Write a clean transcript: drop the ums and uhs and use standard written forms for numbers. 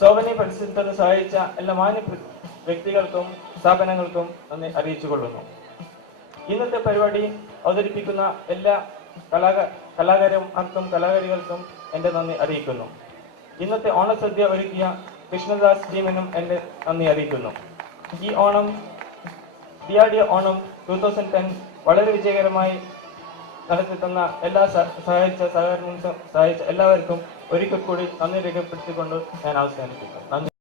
സോവനി പരിസ്ഥിതി സഹായിച്ച എല്ലാ മാന്യ വ്യക്തികൾക്കും സ്ഥാപനങ്ങൾക്കും നന്ദി അറിയിച്ചുകൊള്ളുന്നു. ഇന്നത്തെ പരിപാടി അവതരിപ്പിക്കുന്ന എല്ലാ കലാകാരന്മാർക്കും കലാകാരികൾക്കും എൻ്റെ നന്ദി അറിയിക്കുന്നു. ഇന്നത്തെ ഓണസദ്യ ഒരുക്കിയ കൃഷ്ണദാസ് ടീമിനും എൻ്റെ നന്ദി അറിയിക്കുന്നു. ഈ ഓണം DRDO ഓണം 2010 വളരെ വിജയകരമായി നടത്തി തന്ന സഹായിച്ച എല്ലാവർക്കും ഒരിക്കൽ കൂടി നന്ദി രേഖപ്പെടുത്തിക്കൊണ്ട് ഞാൻ അവസാനിപ്പിക്കുന്നു. നന്ദി.